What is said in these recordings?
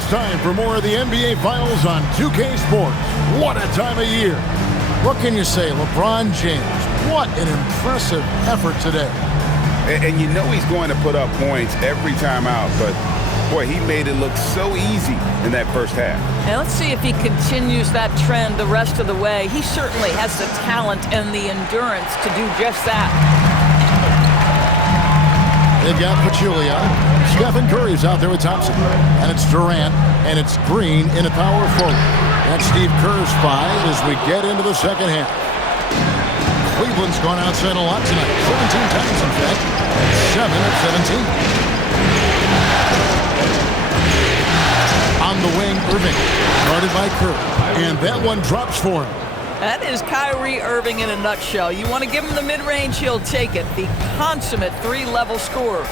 It's time for more of the NBA Finals on 2K Sports. What a time of year. What can you say, LeBron James? What an impressive effort today. And you know he's going to put up points every time out, but boy, he made it look so easy in that first half. And let's see if he continues that trend the rest of the way. He certainly has the talent and the endurance to do just that. They've got Pachulia. Stephen Curry's out there with Thompson. And it's Durant, and it's Green in a power forward. That's Steve Kerr's 5 as we get into the second half. Cleveland's gone outside a lot tonight. 17 times, in fact. 7 of 17. On the wing, Irving. Guarded by Curry. And that one drops for him. That is Kyrie Irving in a nutshell. You want to give him the mid-range, he'll take it. The consummate three-level scorer.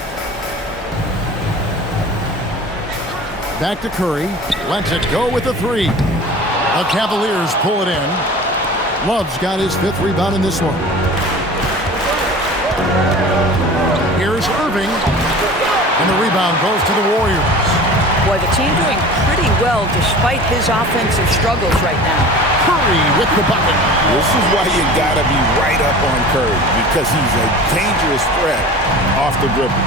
Back to Curry. Lets it go with the 3. The Cavaliers pull it in. Love's got his 5th rebound in this one. Here's Irving. And the rebound goes to the Warriors. Boy, the team doing pretty well despite his offensive struggles right now. Curry with the bucket. This is why you gotta be right up on Curry, because he's a dangerous threat off the dribble.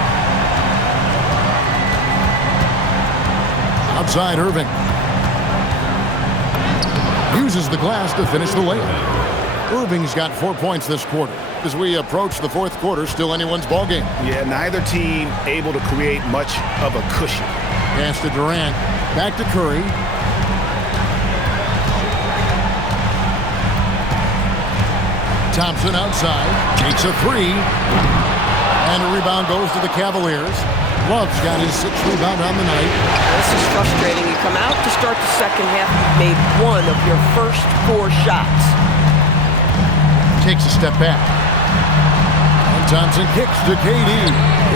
Outside Irving. Uses the glass to finish the layup. Irving's got 4 points this quarter. As we approach the fourth quarter, still anyone's ballgame. Yeah, neither team able to create much of a cushion. Pass to Durant. Back to Curry. Thompson outside. Takes a 3. And a rebound goes to the Cavaliers. Love's got his 6th rebound on the night. This is frustrating. You come out to start the second half, you've made one of your first 4 shots. Takes a step back. And Thompson kicks to KD.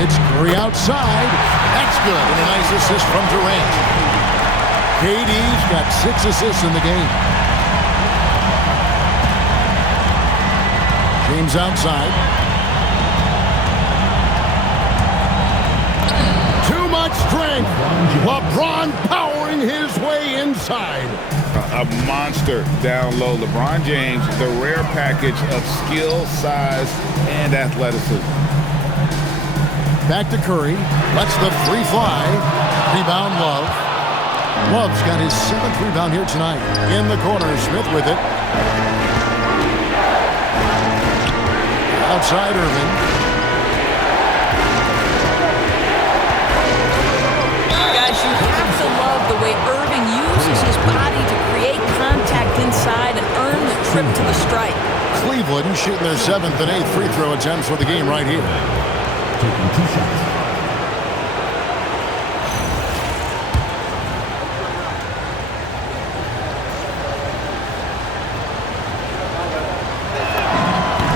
It's Curry outside. That's good. And a nice assist from Durant. KD's got 6 assists in the game. James outside. Too much strength. LeBron powering his way inside. A monster down low. LeBron James, the rare package of skill, size, and athleticism. Back to Curry. Lets the 3 fly. Rebound Love. Love's got his 7th rebound here tonight. In the corner, Smith with it. Outside Irving. Guys, you have to love the way Irving uses his body to create contact inside and earn the trip to the strike. Cleveland shooting their 7th and 8th free throw attempts for the game right here. Taking 2 shots.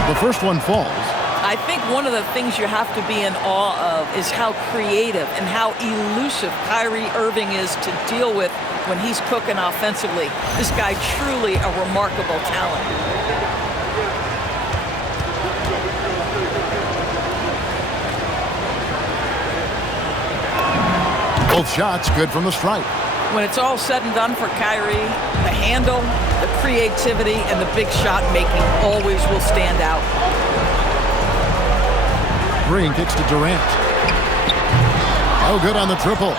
The first one falls. I think one of the things you have to be in awe of is how creative and how elusive Kyrie Irving is to deal with when he's cooking offensively. This guy truly a remarkable talent. Both shots good from the stripe. When it's all said and done for Kyrie, the handle, the creativity, and the big shot making always will stand out. Green kicks to Durant. Oh, good on the triple.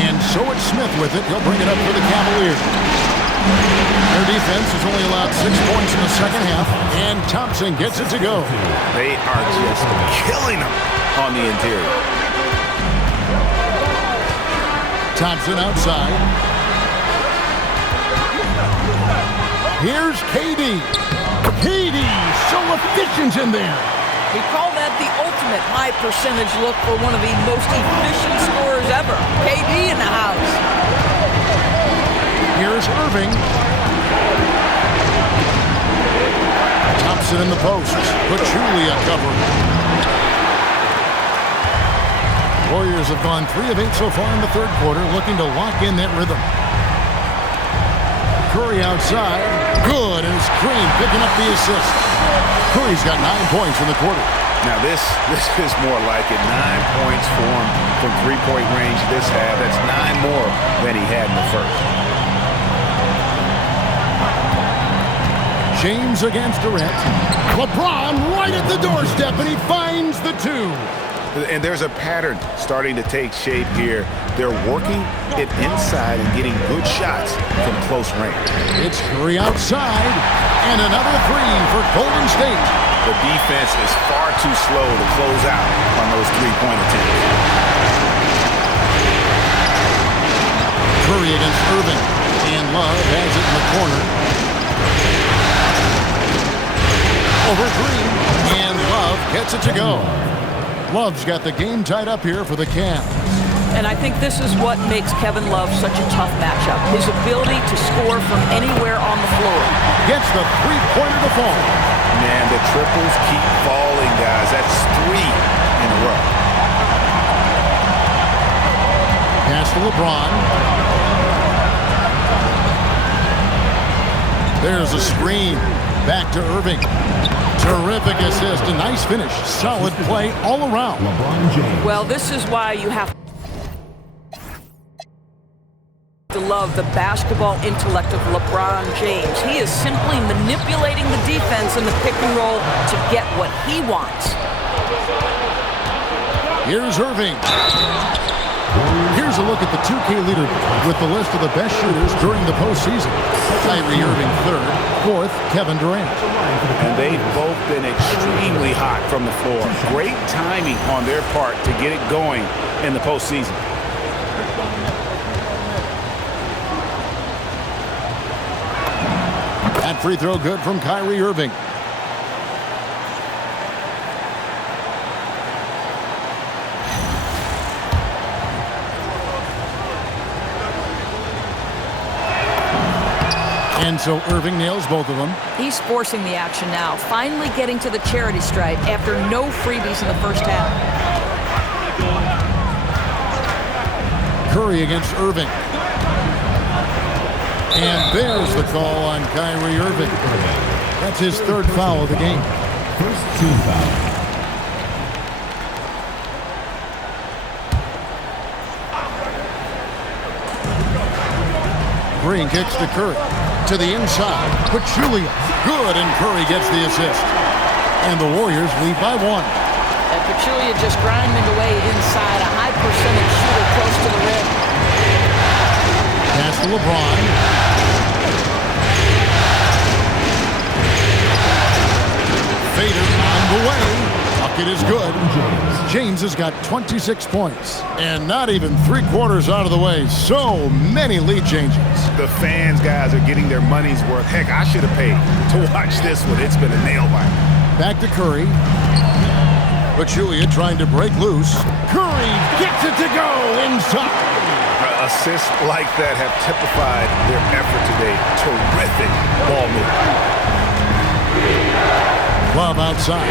And so it's Smith with it. He'll bring it up for the Cavaliers. Their defense has only allowed 6 points in the second half, and Thompson gets it to go. They are just killing them on the interior. Thompson outside. Here's KD. KD, so efficient in there. We call that the ultimate high percentage look for one of the most efficient scorers ever. KD in the house. Here's Irving. Thompson in the post. Pachulia covering. Warriors have gone 3 of 8 so far in the third quarter, looking to lock in that rhythm. Curry outside. Good, and it's Green picking up the assist. Curry's got 9 points in the quarter. Now this is more like it. 9 points for him from three-point range this half. That's 9 more than he had in the first. James against Durant. LeBron right at the doorstep, and he finds the 2. And there's a pattern starting to take shape here. They're working it inside and getting good shots from close range. It's Curry outside, and another 3 for Golden State. The defense is far too slow to close out on those three-point attempts. Curry against Irving, and Love has it in the corner. Over Green, and Love gets it to go. Love's got the game tied up here for the Cavs. And I think this is what makes Kevin Love such a tough matchup. His ability to score from anywhere on the floor. Gets the three-pointer to fall. Man, the triples keep falling, guys. That's 3 in a row. Pass to LeBron. There's a screen. Back to Irving. Terrific assist. A nice finish. Solid play all around. LeBron James. Well, this is why you have to love the basketball intellect of LeBron James. He is simply manipulating the defense in the pick and roll to get what he wants. Here's Irving. Here's a look at the 2K leaderboard with the list of the best shooters during the postseason. Kyrie Irving 3rd, 4th, Kevin Durant. And they've both been extremely hot from the floor. Great timing on their part to get it going in the postseason. That free throw good from Kyrie Irving. And so Irving nails both of them. He's forcing the action now, finally getting to the charity stripe after no freebies in the first half. Curry against Irving. And there's the call on Kyrie Irving. That's his 3rd foul of the game. First team foul. Green kicks to Curry. To the inside. Pachulia. Good, and Curry gets the assist. And the Warriors lead by 1. And Pachulia just grinding away inside, a high percentage shooter close to the rim. Pass to LeBron. Fader on the way. Bucket is good. James has got 26 points. And not even 3/4 out of the way. So many lead changes. The fans, guys, are getting their money's worth. Heck, I should have paid to watch this one. It's been a nail biter. Back to Curry. Pachulia trying to break loose. Curry gets it to go inside. Assists like that have typified their effort today. Terrific ball movement. Love outside.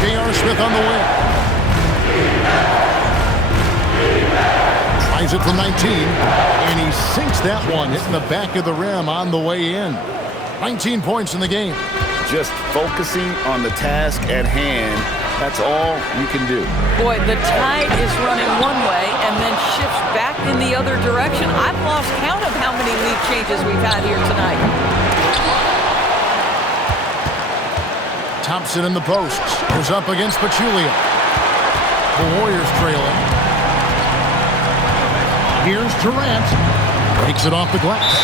J.R. Smith on the wing. Tries it from 19, and he sinks that one, hitting the back of the rim on the way in. 19 points in the game. Just focusing on the task at hand. That's all you can do. Boy, the tide is running one way and then shifts back in the other direction. I've lost count of how many lead changes we've had here tonight. Thompson in the post. Goes up against Pachulia. The Warriors trailing. Here's Durant. Takes it off the glass.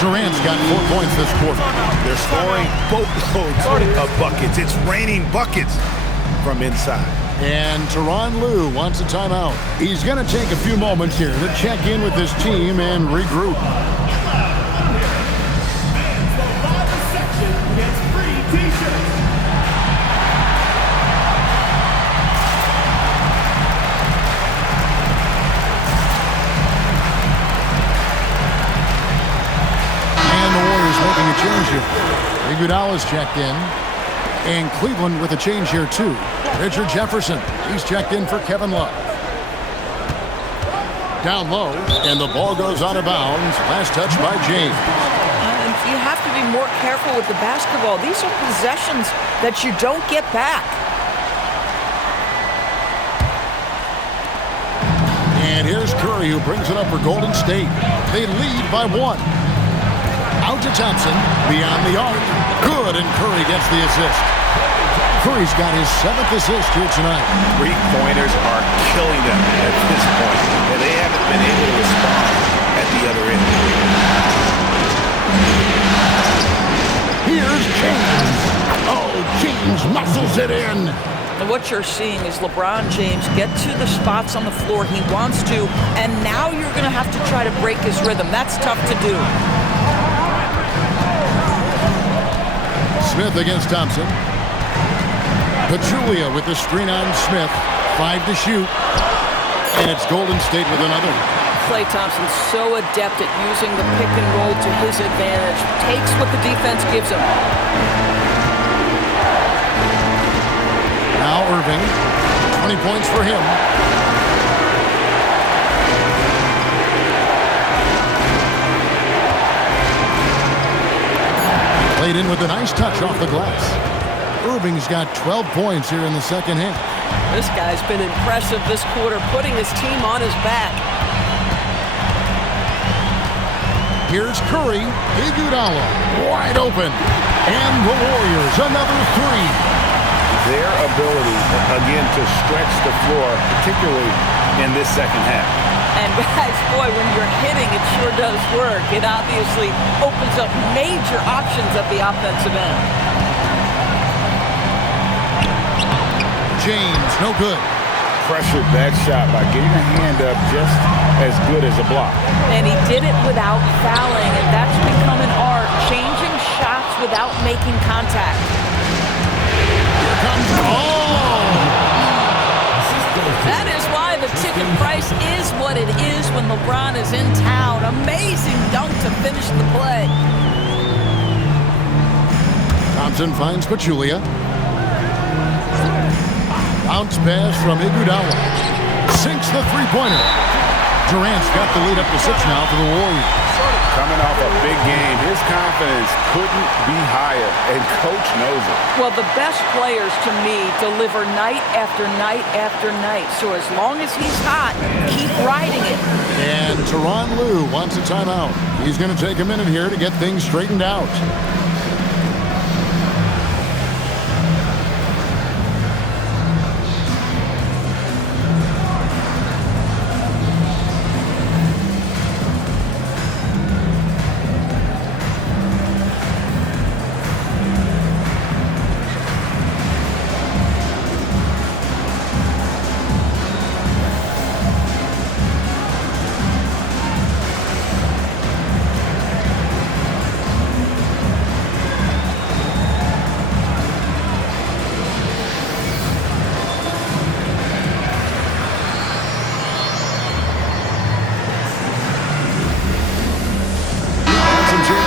Durant's got 4 points this quarter. They're scoring boatloads of buckets. It's raining buckets from inside. And Tyronn Lue wants a timeout. He's going to take a few moments here to check in with his team and regroup. Making a change here. Iguodala's checked in. And Cleveland with a change here too. Richard Jefferson. He's checked in for Kevin Love. Down low. And the ball goes out of bounds. Last touch by James. And you have to be more careful with the basketball. These are possessions that you don't get back. Curry who brings it up for Golden State. They lead by 1. Out to Thompson, beyond the arc. Good, and Curry gets the assist. Curry's got his 7th assist here tonight. Three-pointers are killing them at this point, and they haven't been able to respond at the other end. Here's James. Oh, James muscles it in. And what you're seeing is LeBron James get to the spots on the floor he wants to, and now you're going to have to try to break his rhythm. That's tough to do. Smith against Thompson. Pachulia with the screen on Smith. 5 to shoot. And it's Golden State with another. Klay Thompson's so adept at using the pick and roll to his advantage. Takes what the defense gives him. Now Irving. 20 points for him. Played in with a nice touch off the glass. Irving's got 12 points here in the second half. This guy's been impressive this quarter, putting his team on his back. Here's Curry. Iguodala wide open. And the Warriors another 3. Their ability, again, to stretch the floor, particularly in this second half. And guys, boy, when you're hitting, it sure does work. It obviously opens up major options at the offensive end. James, no good. Pressured that shot by getting a hand up just as good as a block. And he did it without fouling, and that's become an art, changing shots without making contact. Here comes, That is why the ticket price is what it is when LeBron is in town. Amazing dunk to finish the play. Thompson finds Pachulia. Bounce pass from Iguodala. Sinks the three-pointer. Durant's got the lead up to 6 now for the Warriors. Coming off a big game, his confidence couldn't be higher, and coach knows it. Well, the best players, to me, deliver night after night after night. So as long as he's hot, keep riding it. And Tyronn Lue wants a timeout. He's going to take a minute here to get things straightened out.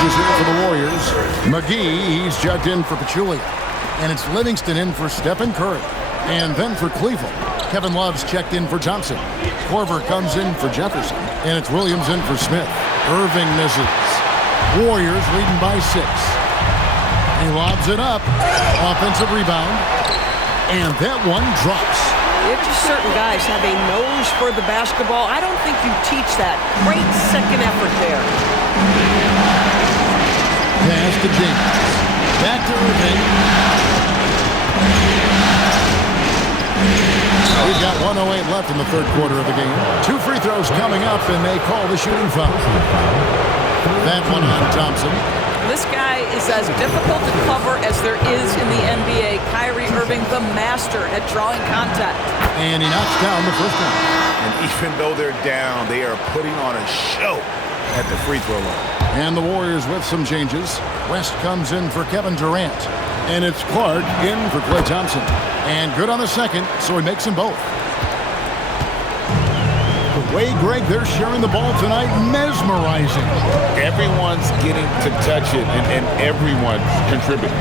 Here for the Warriors. McGee, he's checked in for Pachulia. And it's Livingston in for Stephen Curry. And then for Cleveland, Kevin Love's checked in for Thompson. Korver comes in for Jefferson. And it's Williams in for Smith. Irving misses. Warriors leading by 6. He lobs it up. Offensive rebound. And that one drops. It's just certain guys have a nose for the basketball. I don't think you teach that. Great second effort there. Pass to James. Back to Irving. We've got 1:08 left in the third quarter of the game. 2 free throws coming up, and they call the shooting foul. That one on Thompson. This guy is as difficult to cover as there is in the NBA. Kyrie Irving, the master at drawing contact. And he knocks down the first one. And even though they're down, they are putting on a show at the free throw line. And the Warriors with some changes. West comes in for Kevin Durant. And it's Clark in for Klay Thompson. And good on the second, so he makes them both. The way, Greg, they're sharing the ball tonight, mesmerizing. Everyone's getting to touch it, and everyone's contributing.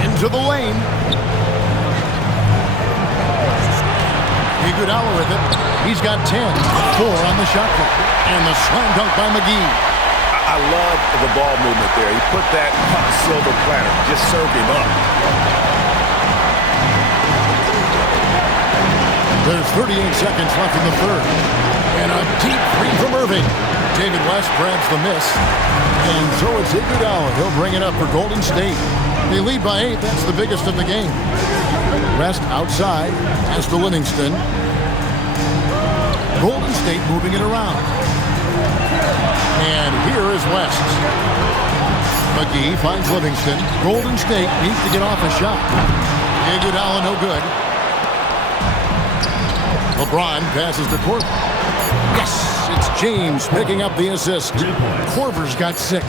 Into the lane. Iguodala with it. He's got 10. 4 on the shot clock. And the slam dunk by McGee. I love the ball movement there. He put that on a silver platter. Just served him up. There's 38 seconds left in the third. And a deep three from Irving. David West grabs the miss. And so it's Iguodala. He'll bring it up for Golden State. They lead by 8. That's the biggest of the game. West outside. As to Livingston. Golden State moving it around. And here is West. McGee finds Livingston. Golden State needs to get off a shot. Iguodala no good. LeBron passes to Korver. Yes! It's James picking up the assist. Korver's got 6.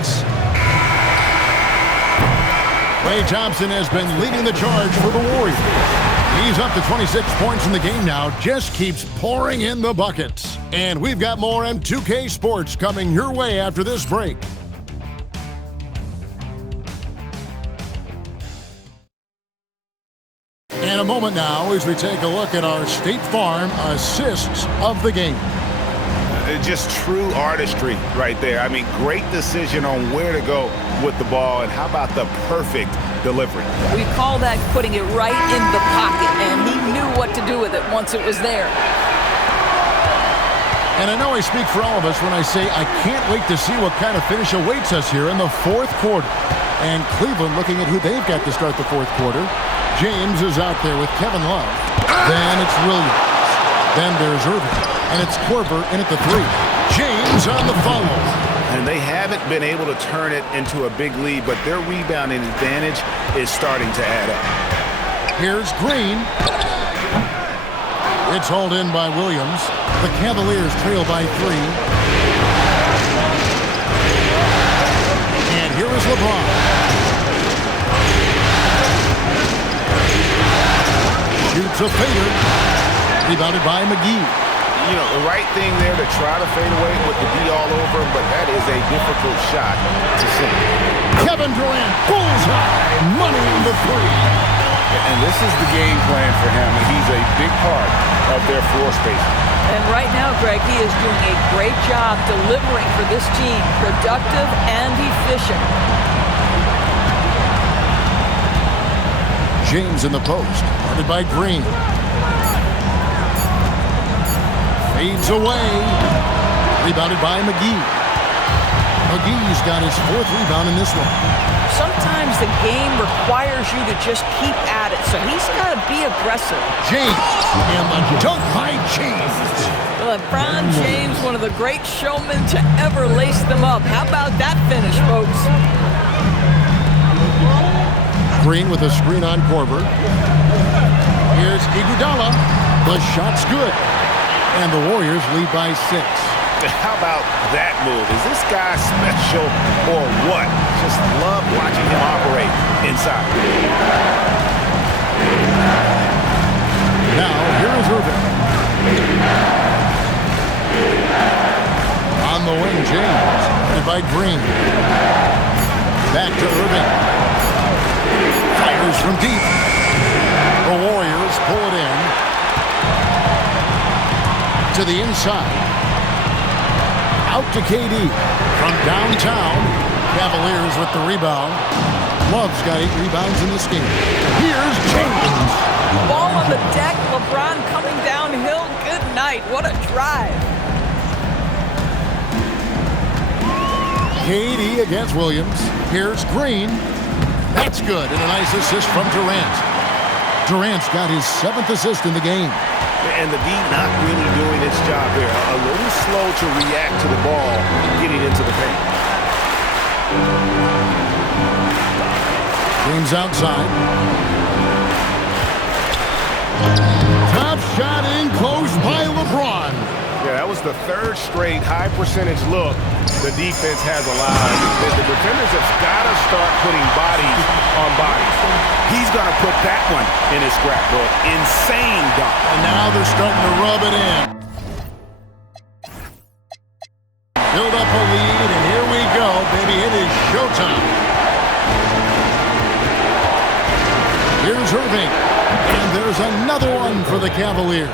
Klay Thompson has been leading the charge for the Warriors. He's up to 26 points in the game now. Just keeps pouring in the buckets. And we've got more M2K Sports coming your way after this break. In a moment now as we take a look at our State Farm assists of the game. Just true artistry right there. I mean, great decision on where to go with the ball, and how about the perfect delivery? We call that putting it right in the pocket, and he knew what to do with it once it was there. And I know I speak for all of us when I say I can't wait to see what kind of finish awaits us here in the fourth quarter. And Cleveland looking at who they've got to start the fourth quarter. James is out there with Kevin Love. Then it's Williams. Then there's Irving. And it's Korver in at the 3. James on the follow. And they haven't been able to turn it into a big lead, but their rebounding advantage is starting to add up. Here's Green. It's hauled in by Williams. The Cavaliers trail by 3. And here is LeBron. Shoots a fader. Rebounded by McGee. You know, the right thing there to try to fade away with the D all over him, but that is a difficult shot to sink. Kevin Durant, bullseye, money in the 3. And this is the game plan for him, and he's a big part of their floor spacing. And right now, Greg, he is doing a great job delivering for this team, productive and efficient. James in the post, guarded by Green. Fades away. Rebounded by McGee. McGee's got his 4th rebound in this one. Sometimes the game requires you to just keep at it, so he's got to be aggressive. James and the dunk by James. LeBron James, one of the great showmen to ever lace them up. How about that finish, folks? Green with a screen on Korver. Here's Iguodala. The shot's good. And the Warriors lead by 6. How about that move? Is this guy special or what? Just love watching him operate inside. Now, here is Irving. On the wing, James. Headed by Green. Back to Irving. Fires from deep. The Warriors pull it in. To the inside. Out to KD. From downtown. Cavaliers with the rebound. Love's got 8 rebounds in this game. Here's James. Ball on the deck. LeBron coming downhill. Good night. What a drive. KD against Williams. Here's Green. That's good. And a nice assist from Durant. Durant's got his 7th assist in the game. And the D not really doing its job there. A little slow to react to the ball getting into the paint. James outside. Top shot in close by LeBron. Yeah, that was the 3rd straight high percentage look the defense has allowed. The defenders have got to start putting bodies on bodies. He's going to put that one in his scrapbook. Insane dunk. And now they're starting to rub it in. Build up a lead, and here we go, baby. It is showtime. Here's Irving. And there's another one for the Cavaliers.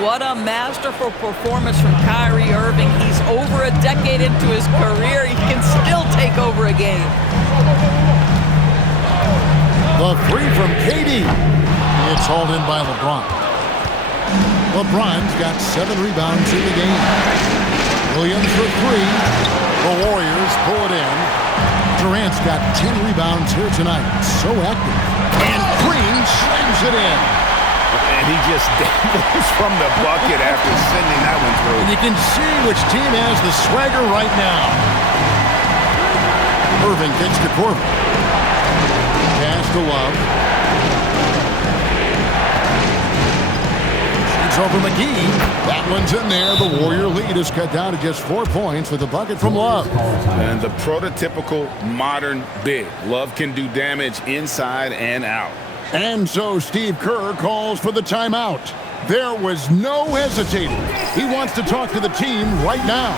What a masterful performance from Kyrie Irving. He's over a decade into his career. He can still take over a game. The 3 from KD. It's hauled in by LeBron. LeBron's got 7 rebounds in the game. Williams for 3. The Warriors pull it in. Durant's got 10 rebounds here tonight. So active. And Green slams it in. And he just dangles from the bucket after sending that one through. And you can see which team has the swagger right now. Irving gets to Corbin. Pass to Love. Shoots over McGee. That one's in there. The Warrior lead is cut down to just 4 points with a bucket from Love. And the prototypical modern big. Love can do damage inside and out. And so Steve Kerr calls for the timeout. There was no hesitating. He wants to talk to the team right now.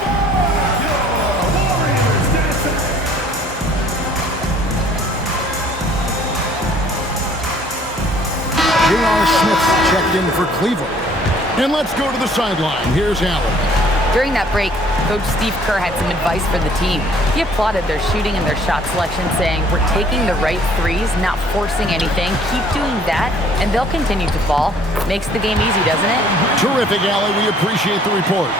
J.R. Smith checked in for Cleveland. And let's go to the sideline. Here's Allen. During that break, Coach Steve Kerr had some advice for the team. He applauded their shooting and their shot selection, saying, "We're taking the right threes, not forcing anything. Keep doing that, and they'll continue to fall." Makes the game easy, doesn't it? Terrific, Allie. We appreciate the report.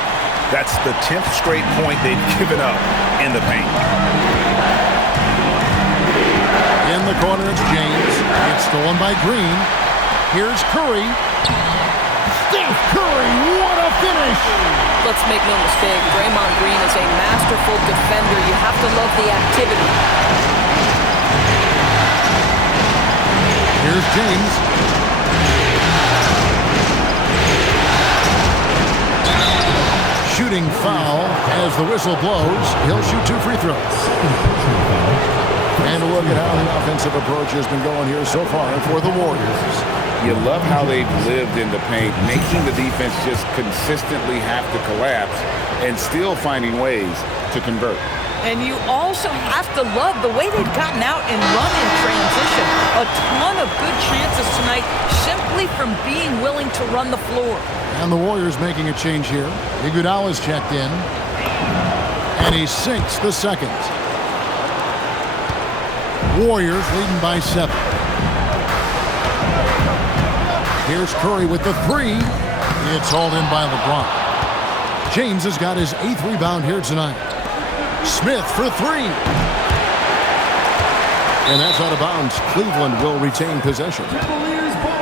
That's the 10th straight point they've given up in the paint. In the corner, it's James. It's stolen by Green. Here's Curry. Steph Curry, what a finish! Let's make no mistake, Draymond Green is a masterful defender. You have to love the activity. Here's James. Shooting foul as the whistle blows. He'll shoot 2 free throws. And a look at how the offensive approach has been going here so far for the Warriors. You love how they've lived in the paint, making the defense just consistently have to collapse and still finding ways to convert. And you also have to love the way they've gotten out and run in transition. A ton of good chances tonight simply from being willing to run the floor. And the Warriors making a change here. Iguodala's checked in. And he sinks the second. Warriors leading by 7. Here's Curry with the 3. It's hauled in by LeBron. James has got his 8th rebound here tonight. Smith for 3. And that's out of bounds. Cleveland will retain possession. Cavaliers ball.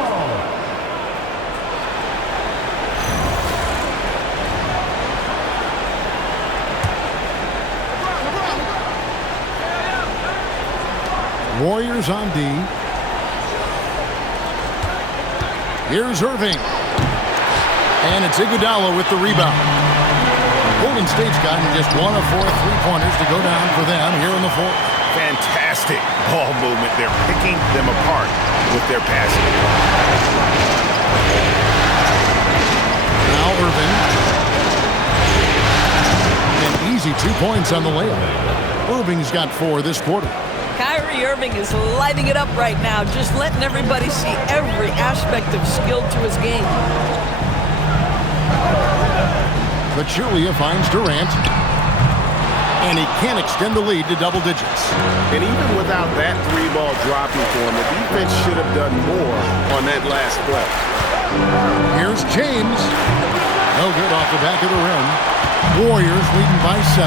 Warriors on D. Here's Irving. And it's Iguodala with the rebound. Golden State's gotten just 1 of 4 3-pointers to go down for them here in the 4th. Fantastic ball movement. They're picking them apart with their passing. Now Irving. An easy 2 points on the layup. Irving's got 4 this quarter. Kyrie Irving is lighting it up right now, just letting everybody see every aspect of skill to his game. Pachulia finds Durant. And he can't extend the lead to double digits. And even without that 3-ball dropping for him, the defense should have done more on that last play. Here's James. No good off the back of the rim. Warriors leading by 7.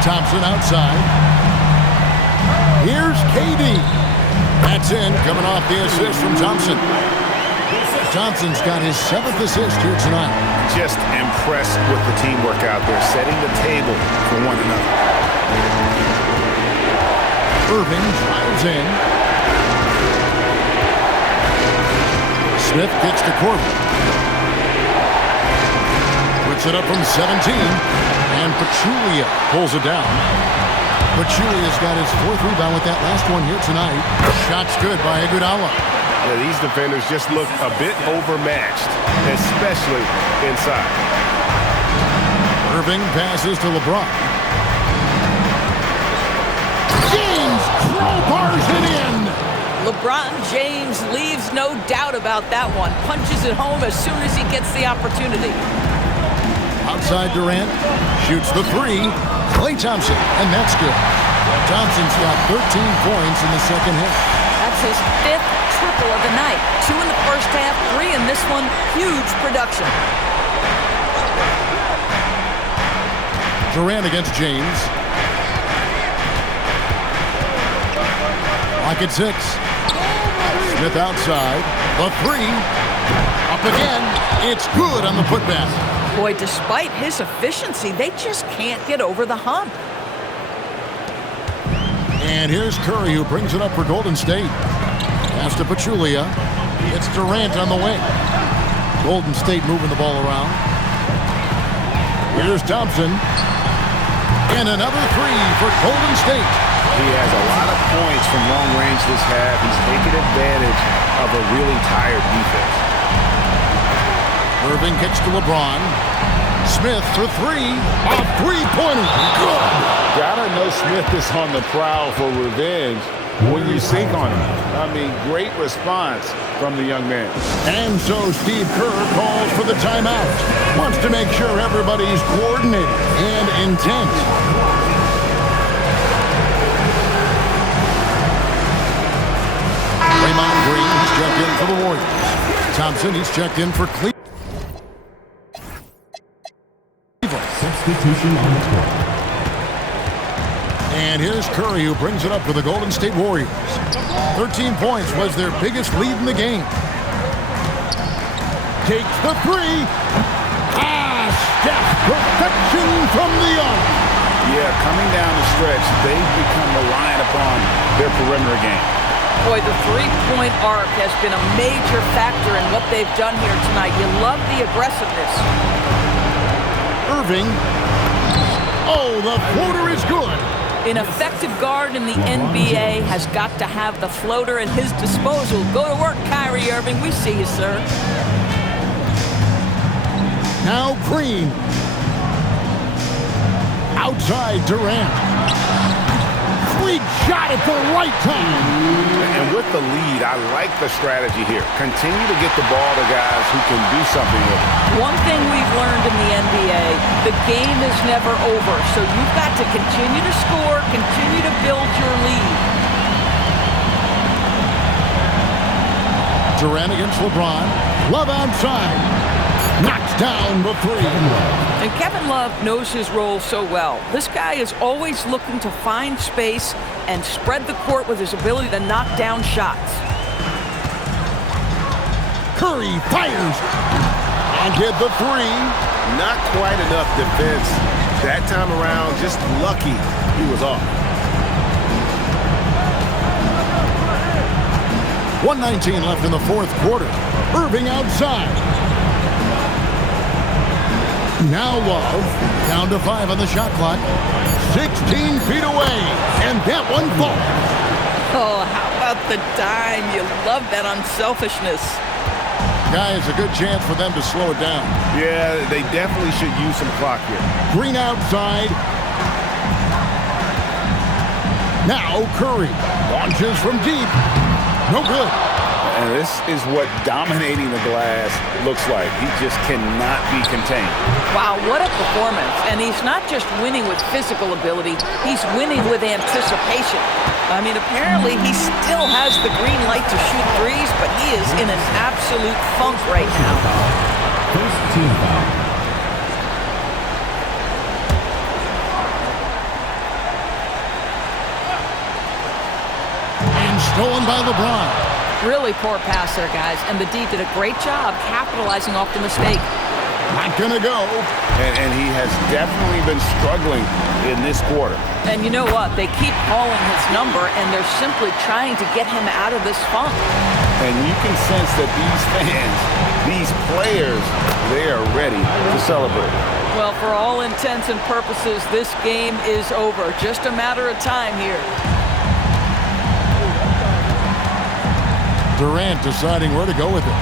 Thompson outside. Here's KD. That's in, coming off the assist from Thompson. Thompson's got his 7th assist here tonight. Just impressed with the teamwork out there, setting the table for one another. Irving drives in. Smith gets to Corbin. Puts it up from 17. And Pachulia pulls it down. Pachulia's got his 4th rebound with that last one here tonight. Shot's good by Iguodala. Yeah, these defenders just look a bit overmatched, especially inside. Irving passes to LeBron. James crowbars it in. LeBron James leaves no doubt about that one. Punches it home as soon as he gets the opportunity. Outside Durant, shoots the 3. Klay Thompson, and that's good. Thompson's got 13 points in the second half. That's his 5th triple of the night. 2 in the first half, 3 in this one. Huge production. Durant against James. Lock at 6. Smith outside. The 3. Up again. It's good on the putback. Boy, despite his efficiency, they just can't get over the hump. And here's Curry, who brings it up for Golden State. Pass to Pachulia. It's Durant on the wing. Golden State moving the ball around. Here's Thompson. And another 3 for Golden State. He has a lot of points from long range this half. He's taking advantage of a really tired defense. Irving kicks to LeBron. Smith for 3. A three-pointer. Good. Gotta know Smith is on the prowl for revenge when you sink on him. I mean, great response from the young man. And so Steve Kerr calls for the timeout. Wants to make sure everybody's coordinated and intent. Draymond Green, he's checked in for the Warriors. Thompson, he's checked in for Cleveland. Substitution on the court. And here's Curry, who brings it up for the Golden State Warriors. 13 points was their biggest lead in the game. Takes the 3. Steph, perfection from the arc. Yeah, coming down the stretch, they've become reliant upon their perimeter game. Boy, the three-point arc has been a major factor in what they've done here tonight. You love the aggressiveness. Irving. Oh, the floater is good. An effective guard in the NBA has got to have the floater at his disposal. Go to work, Kyrie Irving. We see you, sir. Now Green. Outside Durant. Great shot at the right time. And with the lead, I like the strategy here. Continue to get the ball to guys who can do something with it. One thing we've learned in the NBA, the game is never over. So you've got to continue to score, continue to build your lead. Durant against LeBron. Love outside. Knocks down the 3. And Kevin Love knows his role so well. This guy is always looking to find space and spread the court with his ability to knock down shots. Curry fires. And get the 3. Not quite enough defense. That time around, just lucky he was off. 1:19 left in the fourth quarter. Irving outside. Now Love, down to 5 on the shot clock. 16 feet away, and that one falls. Oh, how about the dime? You love that unselfishness. Guys, a good chance for them to slow it down. Yeah, they definitely should use some clock here. Green outside. Now Curry launches from deep. No good. And this is what dominating the glass looks like. He just cannot be contained. Wow, what a performance. And he's not just winning with physical ability, he's winning with anticipation. I mean, apparently he still has the green light to shoot threes, but he is in an absolute funk right now. First team foul. And stolen by LeBron. Really poor pass there, guys. And the D did a great job capitalizing off the mistake. Not gonna go. And he has definitely been struggling in this quarter. And you know what? They keep calling his number, and they're simply trying to get him out of this funk. And you can sense that these fans, these players, they are ready to celebrate. Well, for all intents and purposes, this game is over. Just a matter of time here. Durant deciding where to go with it.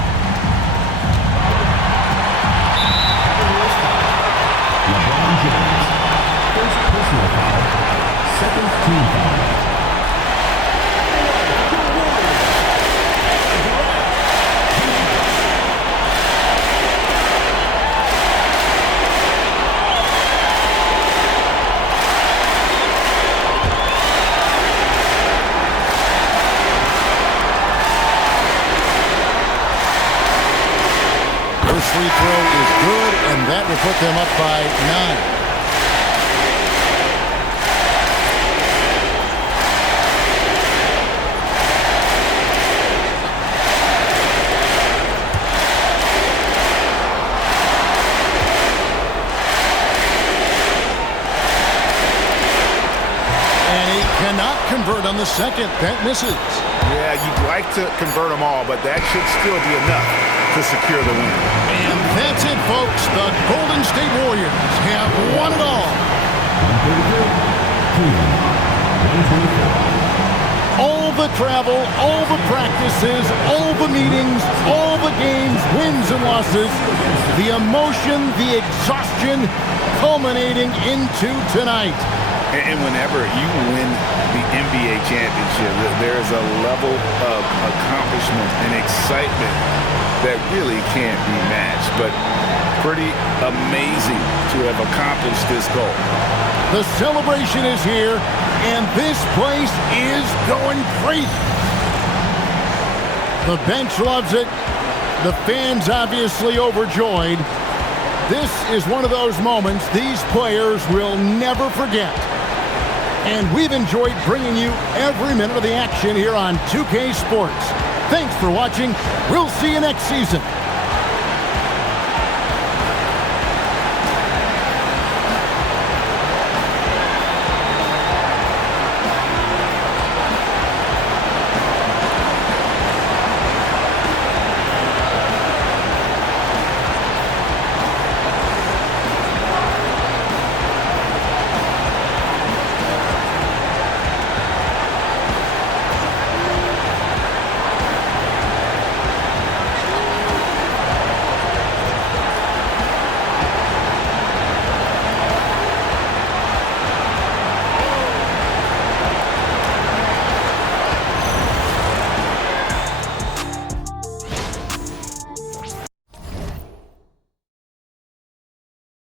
LeBron James. First personal foul. Second team foul. First free throw is good, and that will put them up by 9. Cannot convert on the second. That misses. Yeah, you'd like to convert them all, but that should still be enough to secure the win. And that's it, folks. The Golden State Warriors have won it all. 133, 124. All the travel, all the practices, all the meetings, all the games, wins and losses, the emotion, the exhaustion, culminating into tonight. And whenever you win the NBA championship, there's a level of accomplishment and excitement that really can't be matched. But pretty amazing to have accomplished this goal. The celebration is here, and this place is going crazy. The bench loves it. The fans obviously overjoyed. This is one of those moments these players will never forget. And we've enjoyed bringing you every minute of the action here on 2K Sports. Thanks for watching. We'll see you next season.